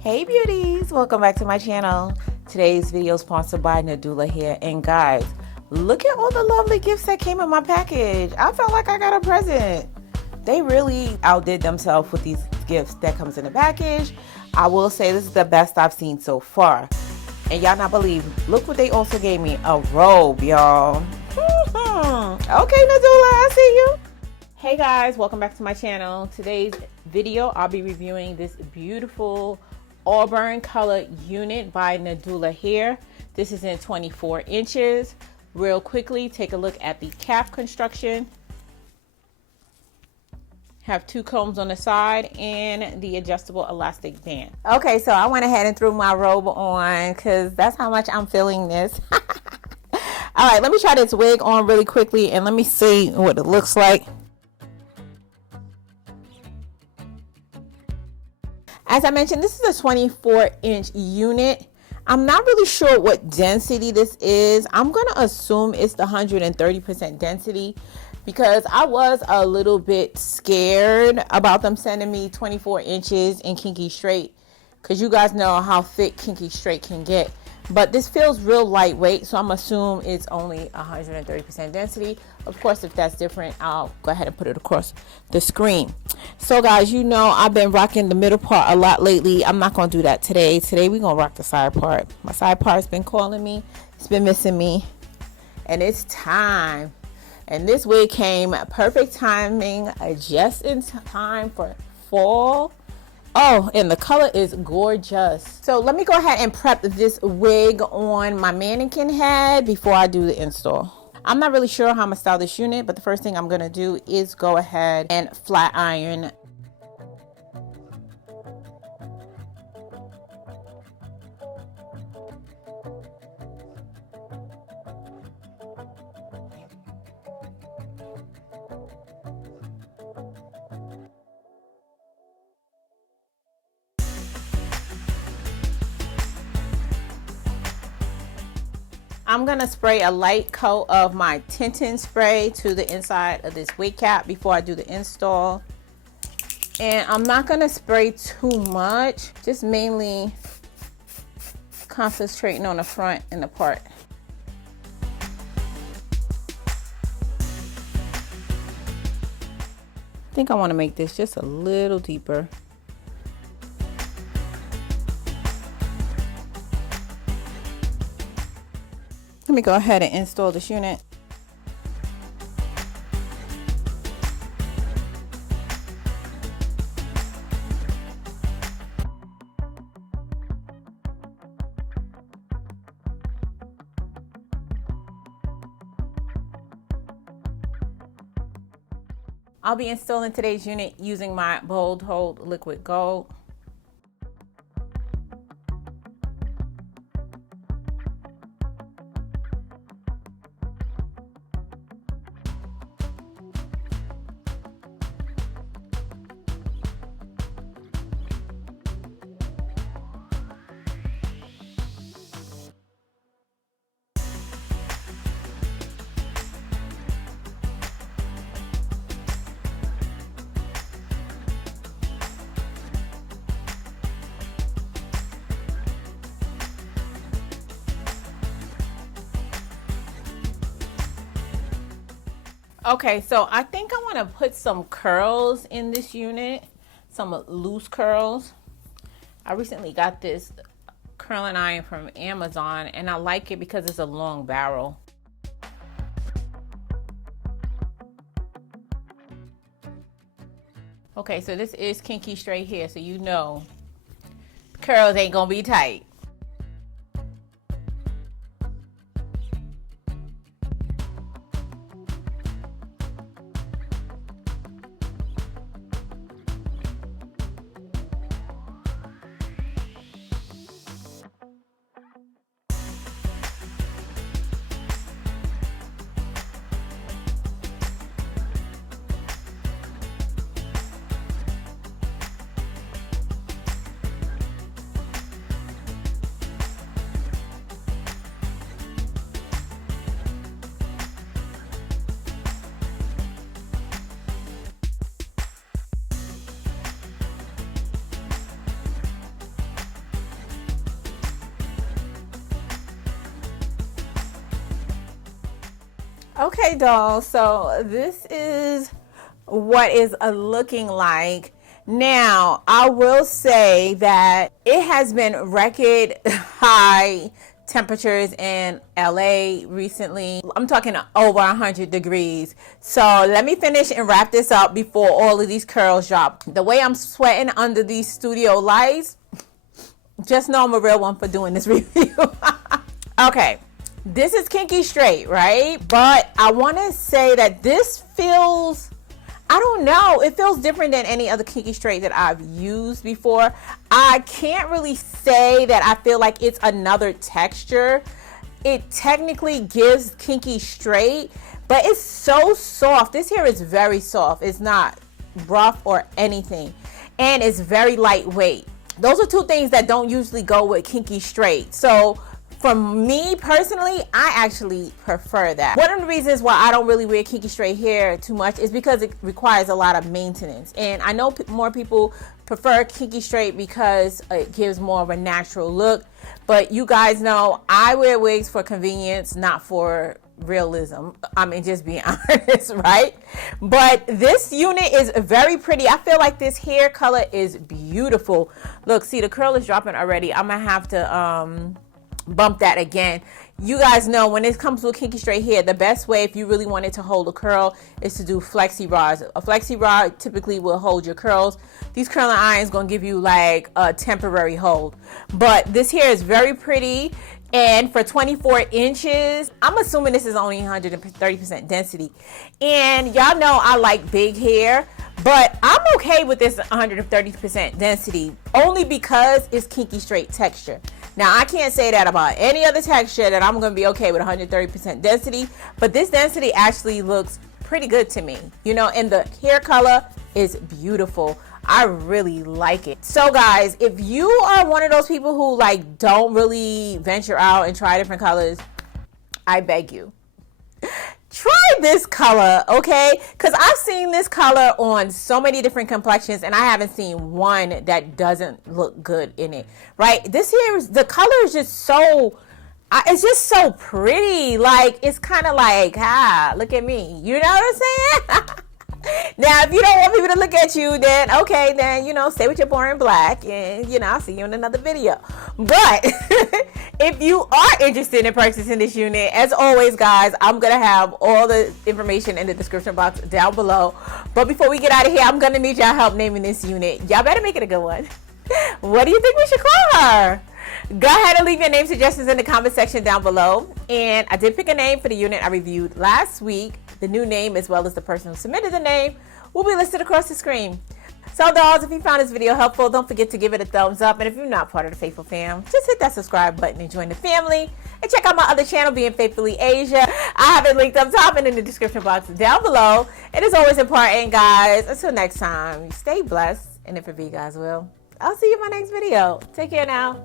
Hey beauties, welcome back to my channel. Today's video is sponsored by Nadulahair, and guys, look at all the lovely gifts that came in my package. I felt like I got a present. They really outdid themselves with these gifts that comes in the package. I will say this is the best I've seen so far. And y'all not believe, look what they also gave me, a robe, y'all. Okay, Nadula, I see you. Hey guys, welcome back to my channel. Today's video, I'll be reviewing this beautiful auburn color unit by Nadulahair. This is in 24 inches. Real quickly, take a look at the cap construction. Have two combs on the side and the adjustable elastic band. Okay, so I went ahead and threw my robe on because that's how much I'm feeling this. All right, let me try this wig on really quickly and let me see what it looks like. As I mentioned, this is a 24-inch unit. I'm not really sure what density this is. I'm going to assume it's the 130% density because I was a little bit scared about them sending me 24 inches in Kinky Straight because you guys know how thick Kinky Straight can get. But this feels real lightweight, so I'm assuming it's only 130% density. Of course, if that's different, I'll go ahead and put it across the screen. So guys, you know I've been rocking the middle part a lot lately. I'm not going to do that today. Today we're going to rock the side part. My side part's been calling me. It's been missing me. And it's time. And this wig came perfect timing, just in time for fall. Oh, and the color is gorgeous. So let me go ahead and prep this wig on my mannequin head before I do the install. I'm not really sure how I'm gonna style this unit, but the first thing I'm gonna do is go ahead and flat iron. I'm gonna spray a light coat of my tinting spray to the inside of this wig cap before I do the install. And I'm not gonna spray too much, just mainly concentrating on the front and the part. I think I wanna make this just a little deeper. Let me go ahead and install this unit. I'll be installing today's unit using my Bold Hold Liquid Gold. Okay, so I think I want to put some curls in this unit, some loose curls. I recently got this curling iron from Amazon and I like it because it's a long barrel. Okay, so this is Kinky Straight hair, so you know curls ain't gonna be tight. Okay, dolls, so this is what is looking like. Now, I will say that it has been record high temperatures in LA recently. I'm talking over 100 degrees. So let me finish and wrap this up before all of these curls drop. The way I'm sweating under these studio lights, just know I'm a real one for doing this review. Okay, this is Kinky Straight, right? But I want to say that this feels, I don't know, it feels different than any other Kinky Straight that I've used before. I can't really say that I feel like it's another texture. It technically gives Kinky Straight, but it's so soft. This hair is very soft. It's not rough or anything. And it's very lightweight. Those are two things that don't usually go with Kinky Straight. So for me personally, I actually prefer that. One of the reasons why I don't really wear Kinky Straight hair too much is because it requires a lot of maintenance. And I know more people prefer Kinky Straight because it gives more of a natural look. But you guys know I wear wigs for convenience, not for realism. I mean, just being honest, right? But this unit is very pretty. I feel like this hair color is beautiful. Look, see, the curl is dropping already. I'm gonna have to bump that again. You guys know when it comes to Kinky Straight hair, the best way if you really wanted to hold a curl is to do flexi rods. A flexi rod typically will hold your curls. These curling irons gonna give you like a temporary hold. But this hair is very pretty, and for 24 inches, I'm assuming this is only 130% density. And y'all know I like big hair, but I'm okay with this 130% density only because it's Kinky Straight texture. Now, I can't say that about any other texture that I'm going to be okay with 130% density, but this density actually looks pretty good to me, you know, and the hair color is beautiful. I really like it. So guys, if you are one of those people who like don't really venture out and try different colors, I beg you, try this color, okay? Because I've seen this color on so many different complexions and I haven't seen one that doesn't look good in it, right? This here is, the color is just so, it's just so pretty. Like, it's kind of like, look at me. You know what I'm saying? Now, if you don't want people to look at you, then okay, then, you know, stay with your boring black and, you know, I'll see you in another video. But if you are interested in purchasing this unit, as always, guys, I'm going to have all the information in the description box down below. But before we get out of here, I'm going to need y'all help naming this unit. Y'all better make it a good one. What do you think we should call her? Go ahead and leave your name suggestions in the comment section down below. And I did pick a name for the unit I reviewed last week. The new name, as well as the person who submitted the name, will be listed across the screen. So dolls, if you found this video helpful, don't forget to give it a thumbs up. And if you're not part of the Faithful Fam, just hit that subscribe button and join the family. And check out my other channel, Being Faithfully Asia. I have it linked up top and in the description box down below. It is always important, guys. Until next time, stay blessed. And if it be God's will, I'll see you in my next video. Take care now.